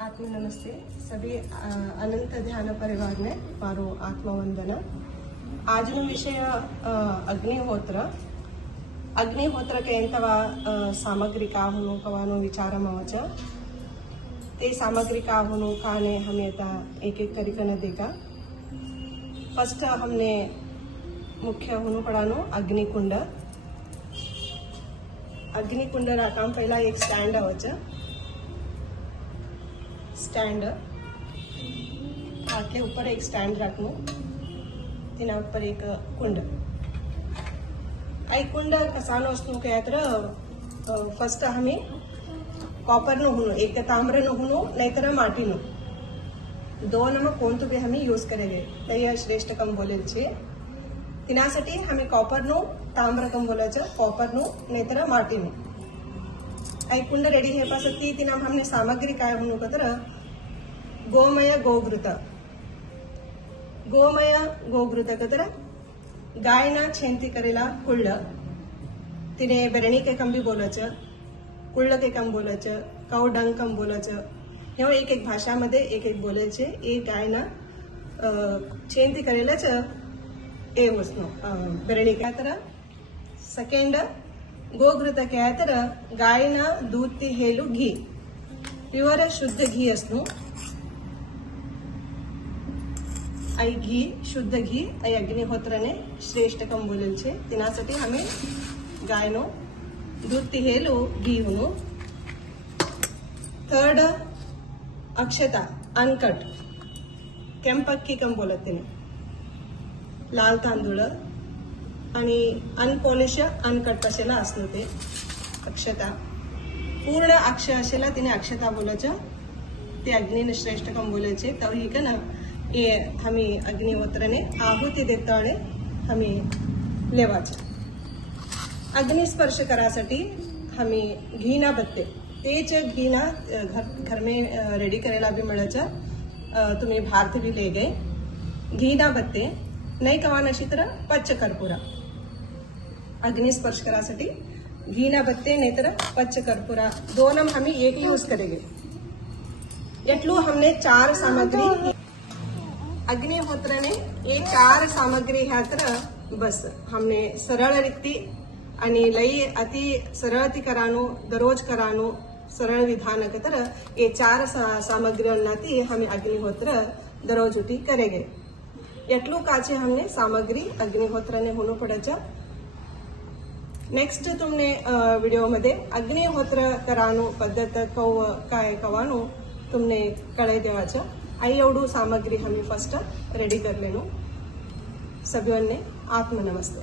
आत्म नमस्ते सभी अनंत ध्यान परिवार ने मारो आत्मवंदन। आज विषय अग्निहोत्र अग्निहोत्र के एंतवा सामग्री का हुनु कवानो विचार मवच ते सामग्री का हुनु काने हमें एक एक तरीका देगा। फर्स्ट हमने मुख्य हुनु पढ़ानो अग्निकुंड। अग्निकुंड राकाम पहला एक स्टैंड आवच स्टैंड आटले ऊपर एक स्टैंड रखनो तिना ऊपर एक कुंड आई कुंड कसानो वस्तु के फर्स्ट हमें कॉपर नो हुनो एक ताम्र नो हुनो नहींतर माटी नो दोनों कोणतं भी हमें यूज करेंगे ते श्रेष्ठ कम बोलेल छे। तिनासाठी हमें कॉपर नो ताम्र कम बोलायचं कॉपर नो नहींतर माटी नो आई कुंड रेडी है पासती तिना हमने सामग्री काय हुनु कतर गोमय गोघृत कतर गायना छेंती करेला कुಳ್ಳ तिने बेरणी के कम भी बोलायचं कुಳ್ळ के कम बोलायचं काउ डंग कम बोलायचं हे एक एक भाषा मध्ये एक एक बोलायचे ए गायना छेंती करेलाच ए वस्तु बेरणी काय तर सेकंड गोघृत काय तर गायना दूध ती हेलू घी प्युअर शुद्ध घी असनो आई घी शुद्ध घी आई अग्निहोत्रने श्रेष्ठ कम बोलेल छे तिनासाठी हमें गायनो दूध ती हेलू घी हुनु। थर्ड अक्षता अनकट केंपक्की कम बोलत तिने लाल तांदूळ आणि अनपॉलिश अनकट असेला असलो ते अक्षता पूर्ण अक्ष असेला तिने अक्षता बोलायचं ते अग्नीने श्रेष्ठ कम बोलायचे तर ही का ना ये हमें अग्निहोत्रने आहुती देताळे हमें लेवाचं। अग्निस्पर्श करासाठी हमें घीना बत्ते तेच घीना घर में रेडी करेला भी मिळायचं तुम्ही भारत भी ले गए घीना बत्ते नाही कवा नशी तर पच्च कर्पूरा अग्निस्पर्श करासाठी घीना बत्ते नहीं तर पच्च कर्पूरा दोनों हम एक यूज करेंगे। एटलू हमने चार सामग्री अग्निहोत्र ने ये चार सामग्री है तर बस हमने सरल रीति आणि लई अति सरळती करानो दररोज करानो सरल विधान के तर ये चार सामग्री हमें अग्निहोत्र दररोज उठी करेंगे। एटलू काचे हमने सामग्री अग्निहोत्र ने होनो पड़ाचा। नेक्स्ट तुमने वीडियो मध्ये अग्निहोत्र करानो पद्धत काय कवानो तुमने कळे देवाचं आई एवढू सामग्री हमें फर्स्ट रेडी कर लेनो। सभी ने आत्म नमस्ते।